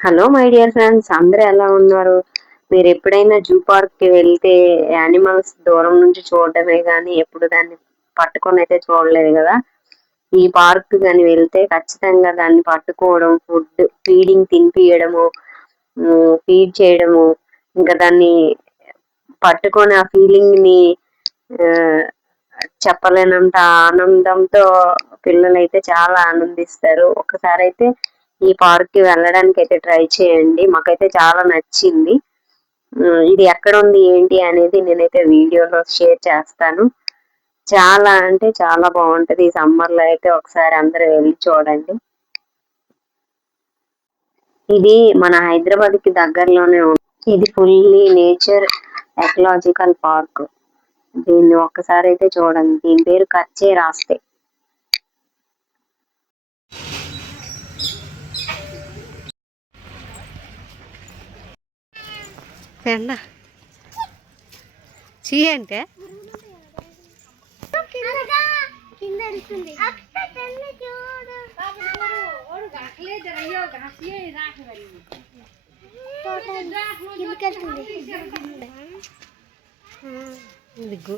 Hello my dear friends, అందరూ ఎలా ఉన్నారు? మీరు ఎప్పుడైనా జూ పార్క్ కి వెళ్తే యానిమల్స్ దూరం నుంచి చూడటమే కానీ ఎప్పుడు దాన్ని పట్టుకొని అయితే చూడలేదు కదా. ఈ పార్క్ కానీ వెళ్తే ఖచ్చితంగా దాన్ని పట్టుకోవడం, ఫుడ్ ఫీడింగ్ తినిపియడము, ఫీడ్ చేయడము, ఇంకా దాన్ని పట్టుకొని ఆ ఫీలింగ్ ని ఆ, చెప్పలేనంత ఆనందంతో పిల్లలైతే చాలా ఆనందిస్తారు. ఒకసారి అయితే ఈ పార్క్ కి వెళ్ళడానికి అయితే ట్రై చేయండి. మాకైతే చాలా నచ్చింది. ఇది ఎక్కడ ఉంది ఏంటి అనేది నేనైతే వీడియోలో షేర్ చేస్తాను. చాలా అంటే చాలా బాగుంటది. ఈ సమ్మర్ లో అయితే ఒకసారి అందరూ వెళ్ళి చూడండి. ఇది మన హైదరాబాద్ కి దగ్గరలోనే ఉంది. ఇది ఫుల్లీ నేచర్ ఎకలాజికల్ పార్క్. దీన్ని ఒక్కసారి అయితే చూడండి. దీని పేరు కచ్చే రాస్తే. పెండ చీ అంటే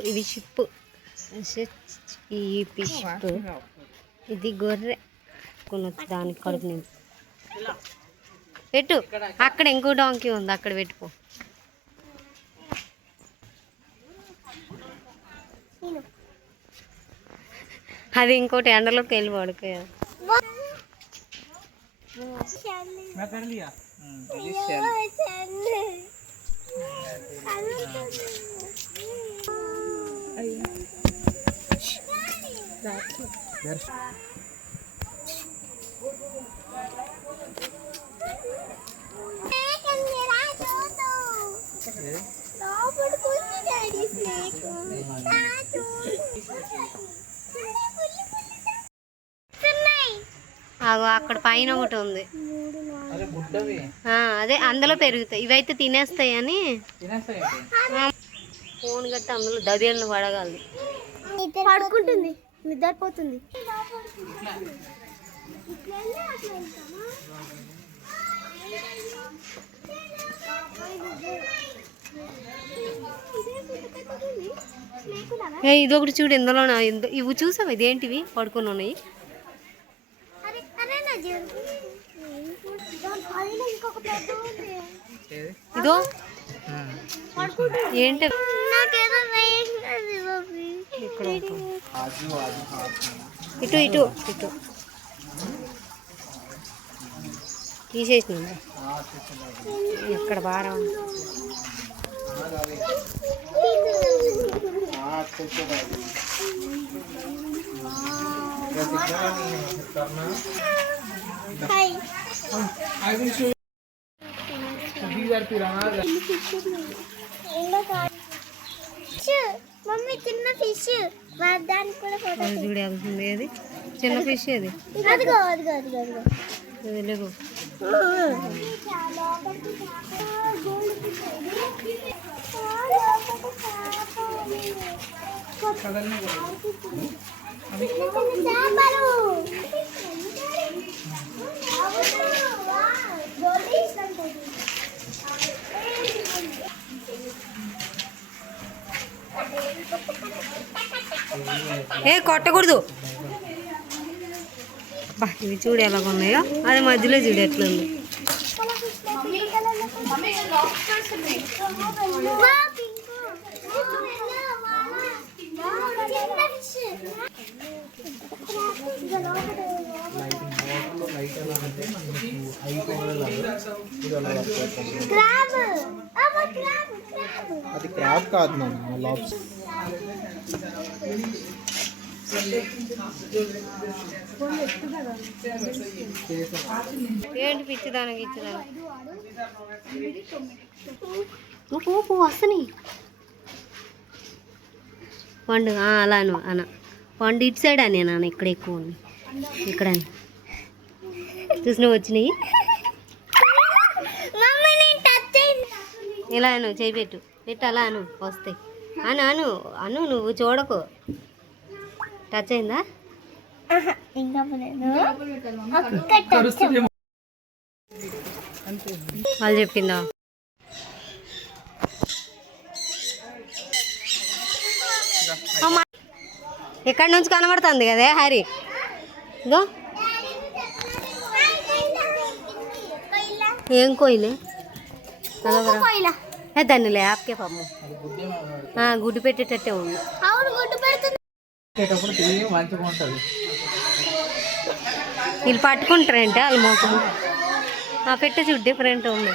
ఇది షిప్. ఈ షిప్ ఇది గొర్రె కొనొచ్చు. దానికి కడుపు నింపు పెట్టు. అక్కడ ఇంకో డాంకీ ఉంది, అక్కడ పెట్టుకో. అది ఇంకోటి ఎండలోకి వెళ్ళి పడుకో. అక్కడ పైన ఒకటి ఉంది, అదే అందులో పెరుగుతాయి. ఇవైతే తినేస్తాయి అని ఫోన్ గట్టి అందులో దబేళ్ళు పడగలదు. పడుకుంటుంది, నిద్రపోతుంది. ఇదొకటి చూడు, ఇందులో ఇవి చూసావు? ఇదేంటివి పడుకొని ఉన్నాయి? ఇదో ఏంటి? ఇక్కడ ఇటు ఇటు ఇటు తీసేసిన ఇక్కడ బాగా మమ్మీ చిన్న ఫిష్ దానికి కూడా ఫోటో చూడాల్సింది. అది చిన్న ఫిష్. అది అదిగో అదిగో అదిగో అదిగో లేకు. కొట్టకూడదు. ఇవి చూడు ఎలాగ ఉన్నాయో. అది మధ్యలో చూడు ఎట్లుంది. అది క్రాబ్ కాదు నాన్న, లాబ్స్టర్. ఏంటి పిచ్చిదానికి ఇచ్చిదానికి నువ్వు వస్తని పండు అలాను అన్న పండు ఇటు సైడ్ అని నాన్న. ఇక్కడ ఎక్కువ ఉంది. ఇక్కడ చూసినవి వచ్చినాయి. ఇలా అను, చేయి పెట్టు పెట్టు. అలా అను, వస్తాయి. అను అను అను, నువ్వు చూడకు. టచ్ అయిందా? వాళ్ళు చెప్పిందా? ఎక్కడి నుంచి కనబడుతుంది కదే హరి? ఇదో ఏం కోయిలే దాన్ని లేపకే పమ్ము గుడ్డు పెట్టేటట్టే ఉంది. వీళ్ళు పట్టుకుంటారంటే వాళ్ళ మోకము పెట్టే చూడు డిఫరెంట్ ఉంది.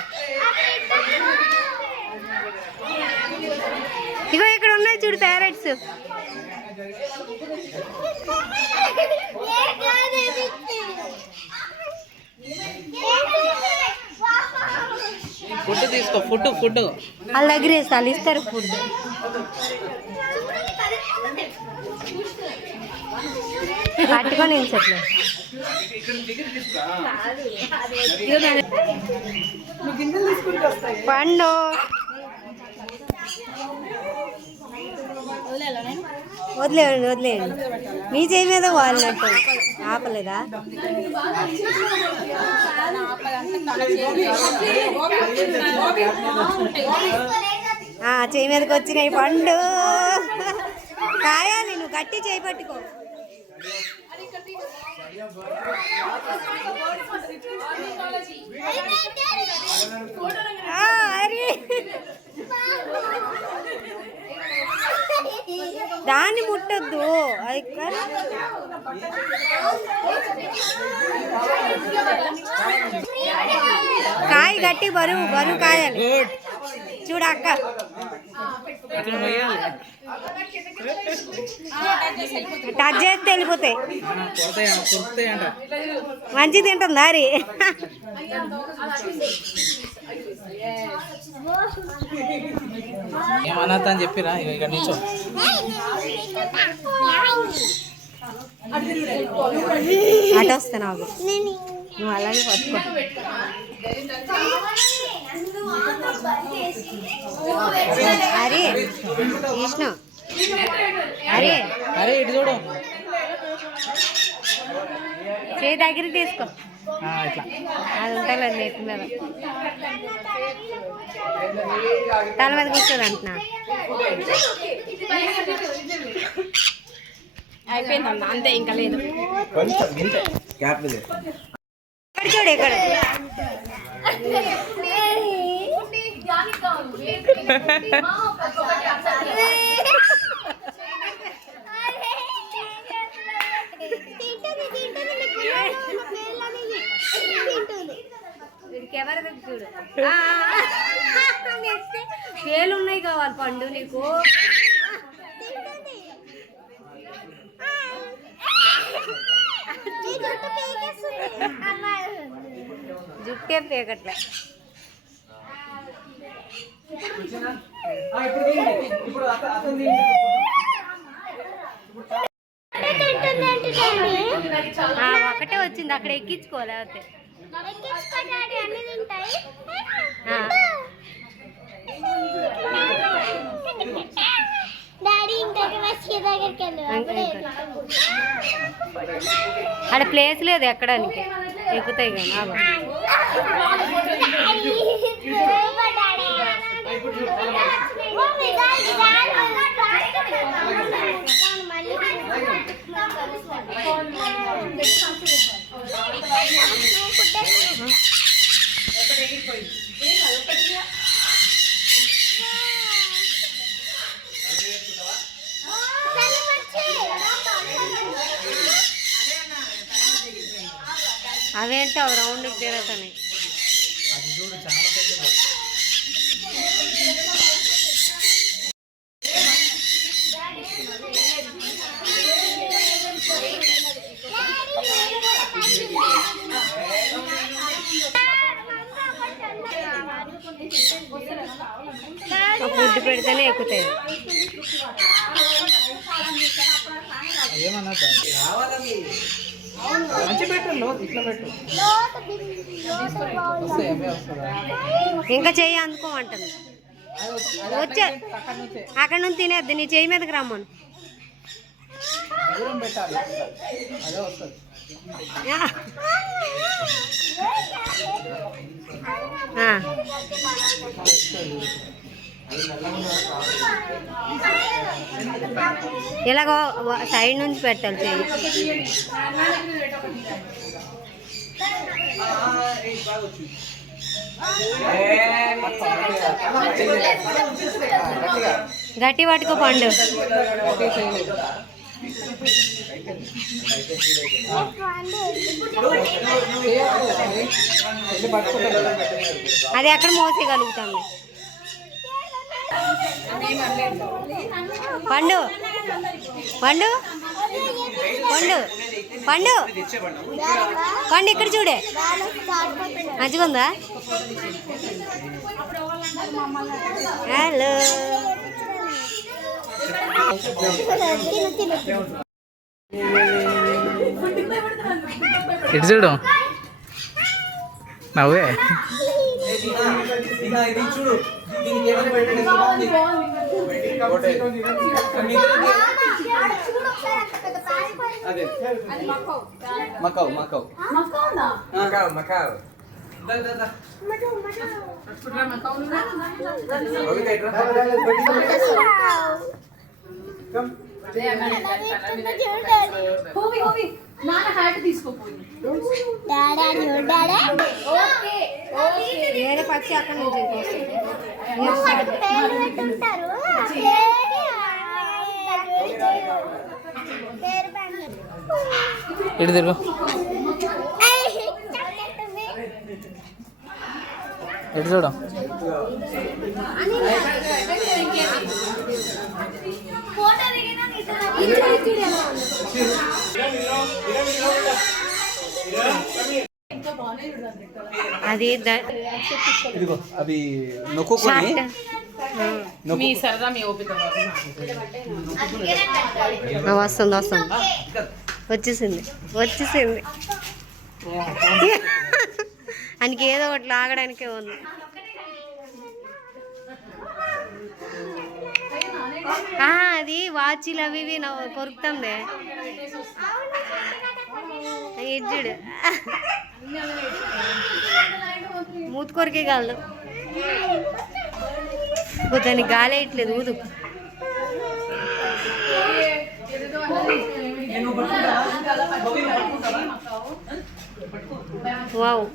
ఇగో ఇక్కడ ఉన్నాయి చూడు ప్యారెట్స్. ఫుడ్ తీసుకో, ఫుడ్ వాళ్ళ దగ్గర వేస్తే వాళ్ళు ఇస్తారు ఫుడ్. పట్టుకొని నిల్చట్లేదు. పండు వదిలేయండి. మీ చేయి మీద వాళ్ళనట్టు ఆపలేదా? చేయి మీదకి వచ్చినాయి పండు. కాయాలి, నువ్వు గట్టి చేయి పట్టుకో. దాన్ని ముట్టొద్దు, అది కాయ గట్టి బరువు కాయాలి. చూడ అక్క టచ్ చేస్తే వెళ్ళిపోతాయి. మంచి తింటుంది దారి. ఏమన్నా అని చెప్పిరా? ఇక్కడ నుంచో అటు వస్తా నాకు, నువ్వు అలాగే పట్టుకో. అరే విష్ణు, అరే ఇటు చూడు, చేయి దగ్గర తీసుకో. అది ఉంటుంది నెత్తి మీద, తల మీద కూర్చోదు అంటున్నా. అయిపోయింది అంతే, ఇంకా లేదు. ఇక్కడ చూడు, ఇక్కడ చూడు పేలు ఉన్నాయి కావాలి పండు నీకు. జుట్టే పేకట్లే. ఒకటే వచ్చింది, అక్కడ ఎక్కించుకోవాలి. అయితే అక్కడ ప్లేస్ లేదు ఎక్కడానికి, ఎక్కుతాయి కానీ. అవేంటో రౌండ్కి తిరుగుతున్నాయి. ఫుడ్ పెడితేనే ఎక్కుతాయి. ఇంకా చెయ్యి అందుకోమంటుంది. వచ్చే అక్కడ నుంచి తినేద్ది, నీ చెయ్యి మీదకి రమ్మను. ఆ. ఇలాగో సైడ్ నుంచి పెట్టాలి చెయ్యి. గట్టి పట్టుకో పండు. అది ఎక్కడ మోసేయగలుగుతాం. పండు పండు పండు పండు పండు ఇక్కడ చూడే మంచిగా ఉందా? హలో ఇటు చూడు నవ్వే. Macau. వేరే పక్షి అక్కడ నుంచి ఇటు తిరుగు. ఇటు చూడు. అది ఇదిగో అవి నొక్కుకొని వస్తుంది వచ్చేసింది ఆయనకి ఏదో ఒకటి లాగడానికే ఉంది. అది వాచీలు అవి ఇవి కొరుకుతుంది ఇజ్జుడు మూతి కొరికే కాదు. దానికి గాలి వేయట్లేదు ఊదు. వావ్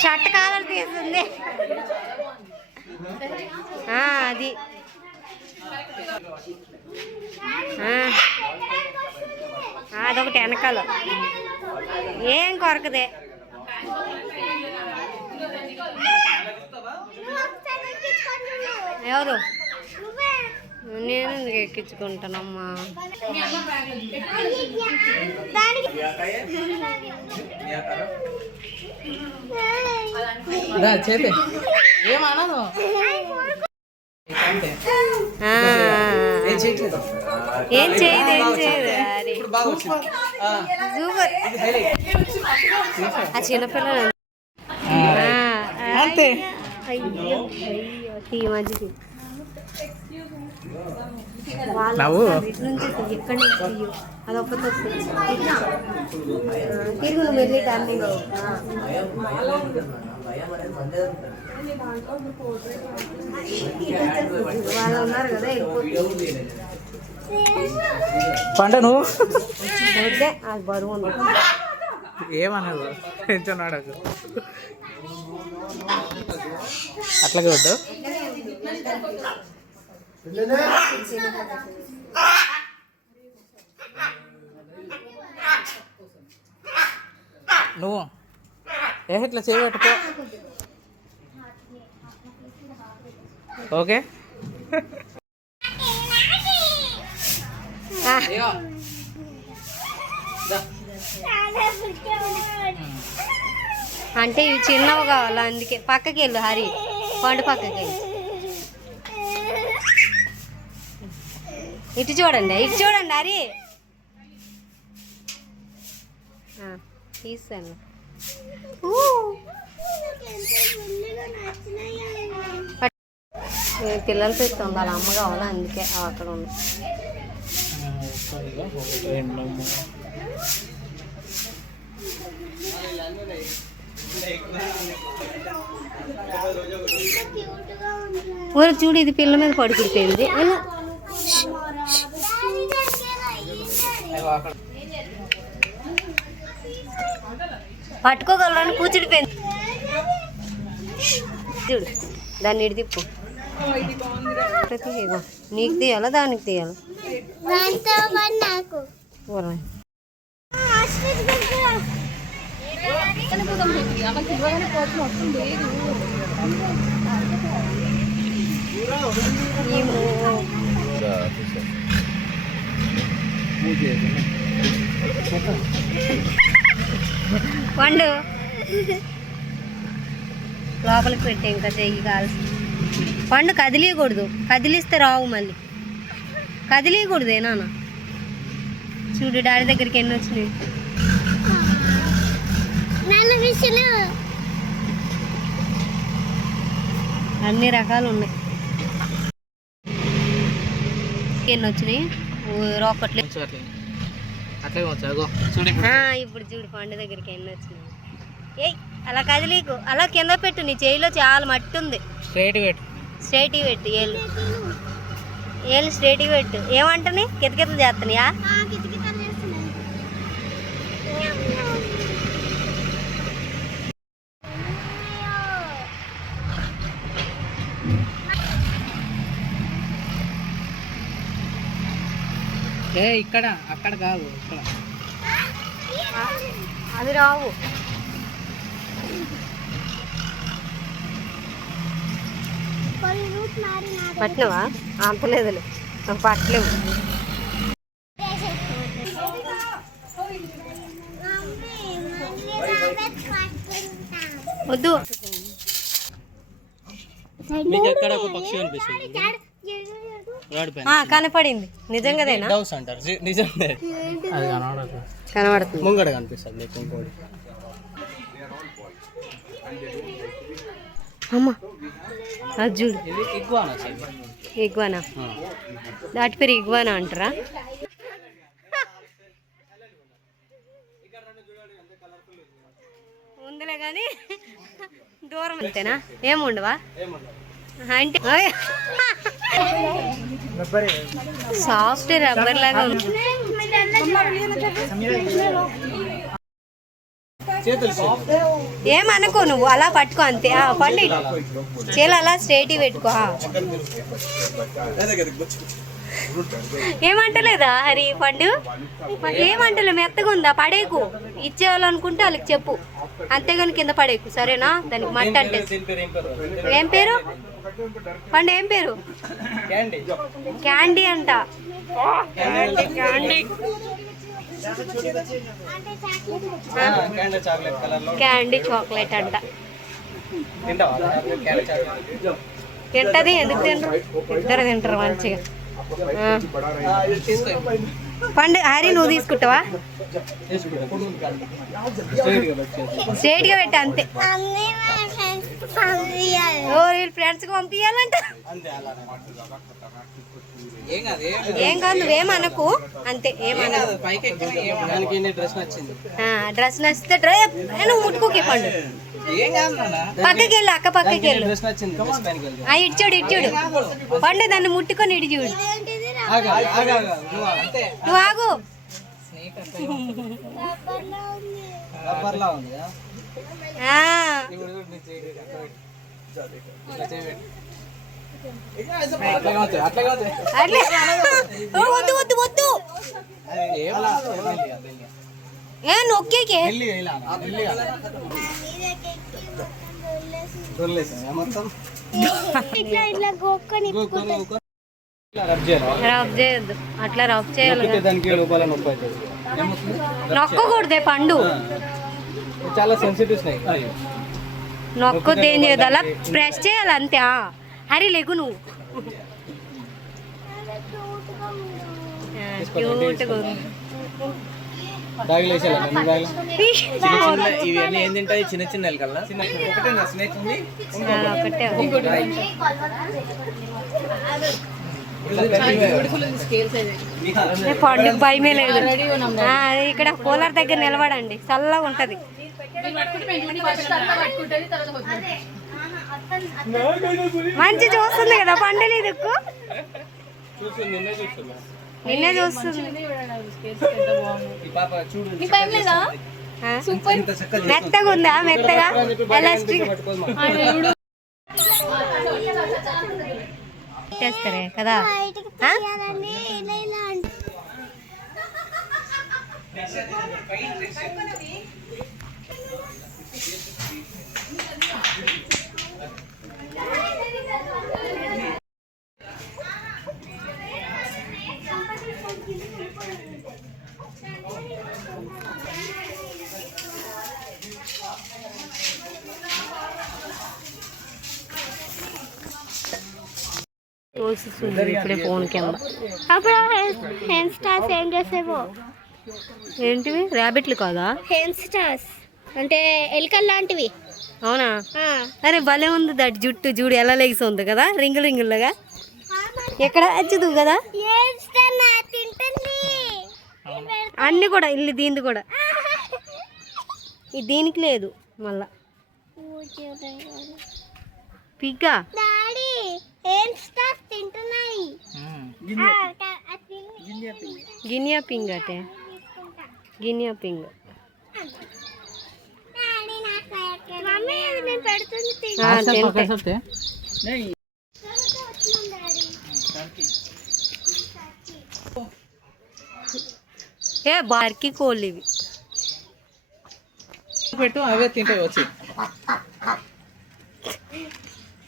షర్ట్ కాలర్ తీస్తుంది అది. అదొకటి వెనకాల ఏం కొరకదే. ఎవరు? నేను ఎందుకు ఎక్కించుకుంటానమ్మా. చేతి ఏమనదు. ఏం చేయదు. సూపర్. ఆ చిన్నపిల్లలు అంతే. అయ్యో ఈ మధ్య నవ్వు ఇటు నుంచి ఎక్కడి నుంచి తీయు అదొక్కతో తిరుగు నువ్వు వెళ్ళి టర్నింగ్ వాళ్ళు ఉన్నారు కదా పంట నువ్వు వద్దే అది బరువు ఉంది. ఏమనదు పెంచున్నాడు అట్లాగే వద్దు. నువ్వు ఇట్లా చేయబెట్టుకో. ఓకే అంటే ఇవి చిన్నవి కావాలి అందుకే. పక్కకి వెళ్ళు హరి పండు పక్కకి. ఇటు చూడండి హరి. తీస్తాను. పిల్లలతో ఇస్తాం, వాళ్ళ అమ్మ కావాలా, అందుకే అక్కడ ఉంది. ఊరు చూడు, ఇది పిల్ల మీద పడుకుడిపోయింది. పట్టుకోగలరని కూర్చుడిపోయింది. చూడు, దాన్ని ఇటు తిప్పు. నీకు తీయాలా దానికి తీయాలా? పండు లోపలికి పెట్టే, ఇంకా చెయ్యి కాల్సి. పండు కదిలియకూడదు, కదిలిస్తే రావు మళ్ళీ. కదిలియకూడదు నాన్న. చూడు డాడీ దగ్గరికి ఎన్ని వచ్చినాయి. అన్ని రకాలు ఉన్నాయి. ఎన్ని వచ్చినాయి రోకట్లు. ఇప్పుడు చూడు పండు దగ్గరికి ఎన్ని వచ్చినాయి. ఏయ్ అలా కదిలీకు, అలా కింద పెట్టు. నీ చేయిలో చాలా మట్టి ఉంది. స్ట్రైట్ పెట్టు. ఏళ్ళు స్ట్రైట్ పెట్టు. ఏమంటని కితకితలు చేస్తున్నాయా? ఇక్కడ అక్కడ కాదు, ఇక్కడ అది రావు. పట్టినవా? అంతలేదులే, పట్టలేము. వద్దు. కనపడింది. నిజంగాదేనా? కనబడుతుంది. ముంగడ కనిపిస్తుంది. అమ్మా అది చూడు, ఇగ్వానా. దాటి పేరు ఇగ్వానా అంటారా? ఉందిలే కానీ దూరం అంతేనా? ఏముండవా అంటే? సాఫ్ట్ రబ్బర్ లాగా ఉంది. ఏమనుకో, నువ్వు అలా పట్టుకో అంతే. పండి చేలు అలా స్ట్రైట్ పెట్టుకో. ఏమంటలేదా హరి? పండు ఏమంటలే, మెత్తగా ఉందా? పడేకు. ఇచ్చేయాలనుకుంటే వాళ్ళకి చెప్పు, అంతేగాని కింద పడేకు, సరేనా? దానికి మట్ట అంటే. ఏం పేరు పండు? ఏం పేరు? క్యాండీ అంట. క్యాండీ చాక్లెట్ అంట. తింటది. ఎందుకు తింటారు? ఇద్దరు తింటారు మంచిగా. పండు హరి నువ్వు తీసుకుంటావా? స్ట్రైట్ గా పెట్టా అంతే. ఫ్రెండ్స్ కి పంపించాలంట. ఏం కాదు, నువ్వేమనకు అంతే. ఏమనకు. డ్రెస్ నచ్చితే నువ్వు ముట్టుకోకే పండు. పక్కకి వెళ్ళు, అక్క పక్కకి వెళ్ళు. ఇడ్చాడు పండు, దాన్ని ముట్టుకొని ఇడి చూడు. నువ్వు ఆగు. వద్దు వద్దు వద్దు. ఏ నొక్కేకే రబ్ చేయొద్దు. అట్లా రబ్ చేయాలి. నొక్కకూడదే పండు. చాలా సెన్సిటివ్. నొక్కొద్దు, ఏం చేయదు. అలా ప్రెస్ చేయాలి అంతే. హరి లేకు నువ్వు. క్యూట్గా ఉంది. బ్యాగ్లో వేసేయాలి మీ బ్యాగ్లో. ఇవన్నీ ఏం తింటాయి? చిన్న చిన్న ఎలకల్లా ఒకటే నా స్నేక్ ఉంది. ఒకటే పండుగ భయమే లేదు. ఇక్కడ కూలర్ దగ్గర నిలబడండి, చల్లగా ఉంటది. మంచి చూస్తుంది కదా పండుగ దిక్కు, నిన్నే చూస్తుంది. మెత్తగా ఉందా? మెత్తగా ఎలాస్టిక్ చేస్తారే కదా. ఇప్పుడే ఫోన్ కింద. అప్పుడు హెన్ స్టార్స్ ఏం చేసేవో? ఏంటివి? ర్యాబిట్లు కాదా? హెన్ స్టార్స్ అంటే ఎలుకలు లాంటివి. అవునా? అరే భలే ఉంది దట్ జుట్టు, చూడు ఎలా లెగిసి ఉంది కదా, రింగులు రింగులుగా. ఎక్కడ వచ్చుదు కదా అన్ని కూడా. ఇల్లు దీనిది కూడా, ఇది దీనికి లేదు మళ్ళా. పిగ్గా గినియా పింగ్ అటే, గినియా పింగ్. ఏ బార్కి కోళ్ళు ఇవి. పెట్టు, అవే తింటాయి వచ్చి.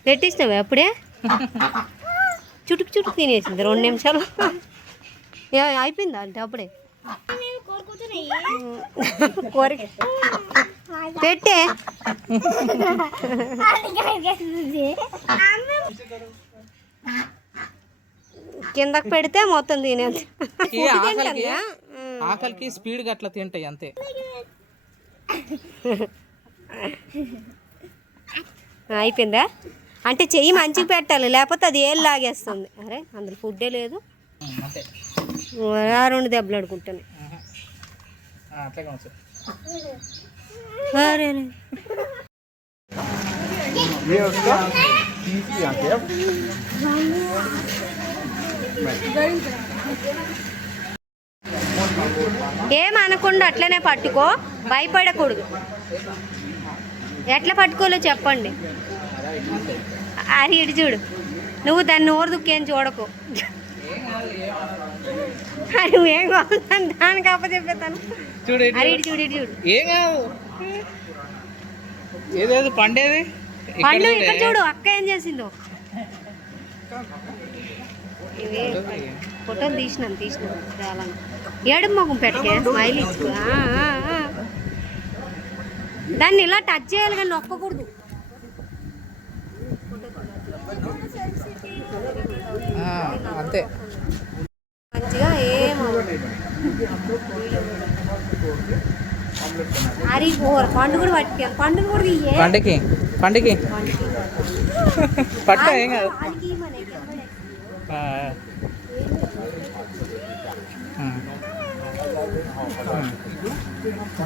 పెట్టించినవి అప్పుడే చుట్టుకు చుట్టుకు తినేసింది 2 నిమిషాలు. అయిపోయిందా అంటే అప్పుడే కోరిక పెట్టే కిందకి పెడితే మొత్తం తినేది. ఆకలికి స్పీడ్ గా అట్లా తింటాయి అంతే. అయిపోయిందా అంటే చెయ్యి మంచిగా పెట్టాలి, లేకపోతే అది ఏళ్ళు లాగేస్తుంది. అరే అందులో ఫుడ్డే లేదు, 2 దెబ్బలు ఆడుకుంటాను. ఏమనకుండా అట్లనే పట్టుకో, భయపడకూడదు. ఎట్లా పట్టుకోలో చెప్పండి. అరే ఇటు చూడు, నువ్వు దాన్ని నోరు దుక్కేం చూడకు. నువ్వేం కావాలి దానికి అప్ప చెప్పేస్తాను. అరే ఇటు చూడు, ఇటు చూడు. ఏం కాదు, ఏదేది పండేది పండు. ఇక్కడ చూడు అక్క ఏం చేసిందో. ఇవే ఫోటోలు తీసినాం చాలా. ఏడు మొగం పెట్టకే, స్మైల్ ఇచ్చుకో. దాన్ని ఇలా టచ్ చేయాలి కానీ నొక్కకూడదు. అంతే మంచిగా ఏమో. అరే పండు కూడా పట్టుకెళ్ళి, పండుగ కూడా తీయే. పండుకి పట్ట ఏం కాదు.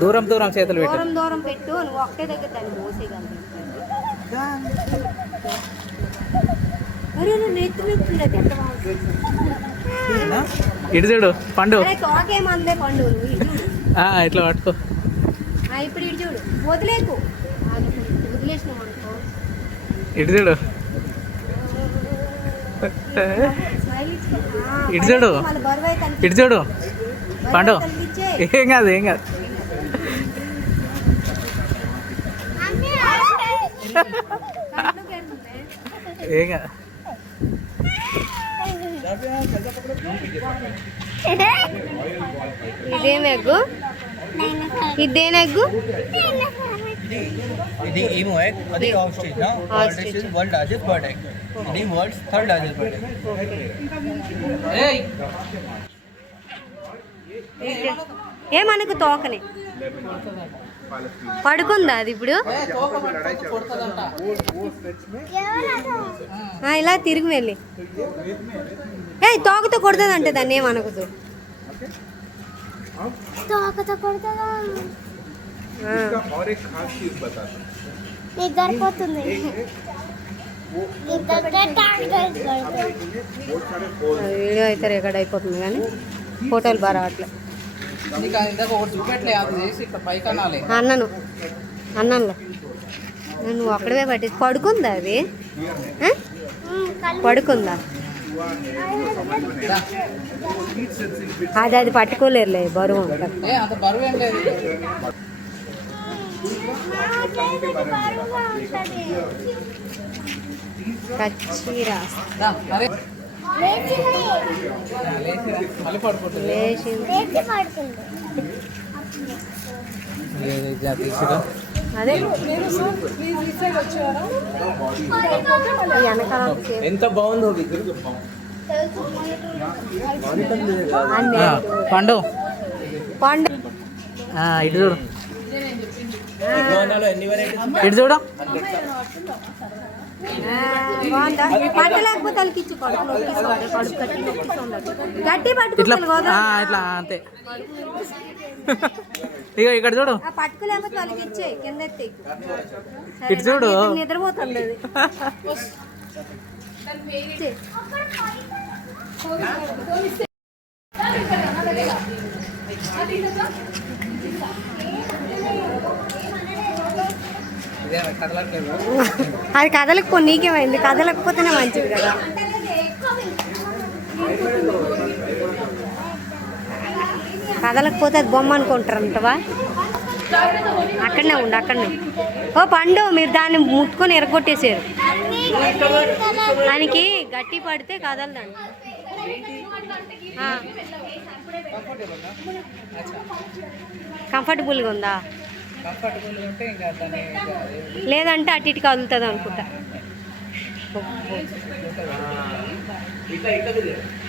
దూరం దూరం చేతులు పెట్టు, దూరం పెట్టు. నువ్వు ఒకటే దగ్గర దాన్ని మోసేయగలవు. ఇటు చూడు పండు, తోకేమందే పండు. ఇట్లా పట్టుకో. ఇప్పుడు ఇటు చూడు, వదిలేకు. వదిలేసినావు అనుకో. ఇటు చూడు, ఇటు చూడు, ఇటు చూడు పండు. ఏం కాదు, ఏం కాదు. ఏం కాదు. ఇదేం ఎగ్గు? ఇదేం ఎగ్గు? ఇది ఈమో ఎగ్, అది ఆస్ట్రిచ్. నా ostrich is world largest bird egg. ఇది world's 3rd largest bird egg. ఏయ్ ఏమనకు తోకని పడుకుందా అది ఇప్పుడు ఇలా తిరిగి వెళ్ళి తోకతో కొడుతుంది అంటే దాన్ని ఏమనకుదు తోకతో కొడుతుందా నిద్రపోతుంది వీడియో అయితే రికార్డ్ అయిపోతుంది కానీ ఫోటోలు బాగా రావట్లేదు అన్నంలో నువ్వు అక్కడే పట్టి పడుకుందా అది పడుకుందా అది పట్టుకోలేరులే బరువు ఉంటుంది కచ్చిరా అదే ఎంత బాగుందో పండు పండు ఇటు చూడు ఇటు చూడు పంట లేకపోతే వాళ్ళకి ఇచ్చి గట్టి పట్టుకోవాలి ఇట్లా అంతే ఇక ఇక్కడ చూడు పట్టుకోలేకపోతే వాళ్ళకి ఇచ్చే కింద ఎత్తే ఇటు చూడు నిద్రపోతుంది అది కదలకపో నీకేమైంది కదలకపోతేనే మంచిది కదా కదలకపోతే అది బొమ్మ అనుకుంటారంటవా అక్కడనే ఉండు అక్కడనే ఓ పండు మీరు దాన్ని ముట్టుకొని ఎరగొట్టేసారు దానికి గట్టి పడితే కదలదండి కంఫర్టబుల్గా ఉందా లేదంటే అటు ఇటు కదులుతుంది అనుకుంటా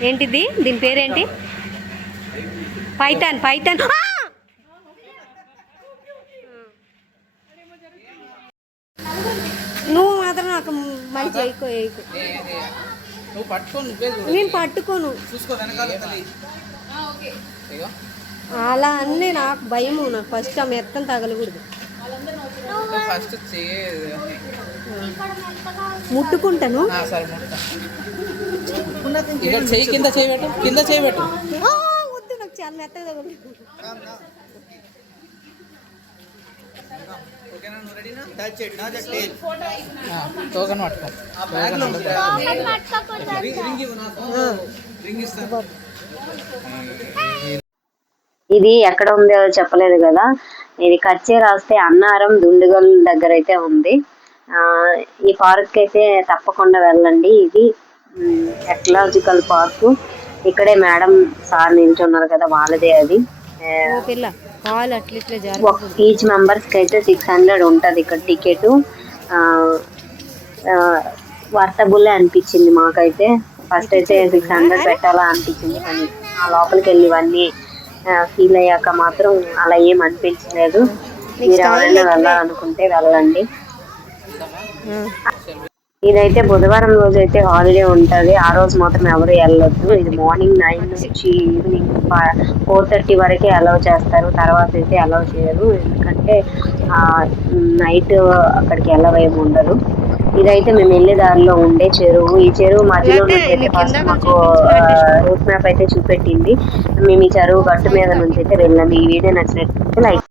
ఏంటిది దీని పేరేంటి పైథాన్ పైథాన్ నువ్వు మాత్రం నాకు మళ్ళీ చేయకు నేను పట్టుకోను అలా అన్నీ నాకు భయము నాకు ఫస్ట్ ఆ మెత్తం తగలకూడదు ముట్టుకుంటాను వద్దు నాకు చాలా మెత్తగా తగలదు ఇది ఎక్కడ ఉందో చెప్పలేదు కదా. ఇది కచ్చే రాస్తే అన్నారం దుండుగల్ దగ్గర అయితే ఉంది. ఈ పార్క్ అయితే తప్పకుండా వెళ్ళండి. ఇది ఎకలాజికల్ పార్క్. ఇక్కడే మేడం సార్ నిల్చున్నారు కదా, వాళ్ళదే అది. ఈచ్ మెంబర్స్ కి అయితే 600 ఉంటది ఇక్కడ టికెట్. వర్తబుల్ అనిపించింది మాకైతే. ఫస్ట్ అయితే 600 పెట్టాలా అనిపించింది, కానీ ఆ లోపలికి వెళ్ళి ఇవన్నీ ఫీల్ అయ్యాక మాత్రం అలా ఏం అనిపించలేదు. మీరు ఎవరైనా వెళ్ళాలనుకుంటే వెళ్ళండి. ఇదైతే బుధవారం రోజు అయితే హాలిడే ఉంటది. ఆ రోజు మాత్రం ఎవరు వెళ్ళొద్దు. ఇది మార్నింగ్ 9 నుంచి ఈవినింగ్ 4:30 వరకే అలౌ చేస్తారు. తర్వాత అయితే అలౌ చేయరు, ఎందుకంటే నైట్ అక్కడికి వెళ్ళవేమి ఉండదు. ఇదైతే మేము వెళ్ళే దారిలో ఉండే చెరువు. ఈ చెరువు మధ్యలో నుంచి అయితే ఫస్ట్ మాకు రూట్ మ్యాప్ అయితే చూపెట్టింది. మేము ఈ చెరువు గట్టు మీద నుంచి అయితే వెళ్ళాము. ఈ వీడియో నచ్చినట్లయితే లైక్